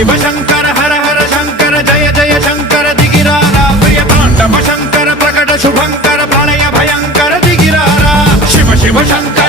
शिव शंकर हर हर शंकर जय जय शंकर दिगिरारा प्रिय तांडव शंकर प्रकट शुभंकर प्रलय भयंकर दिगिरारा शिव शिव शंकर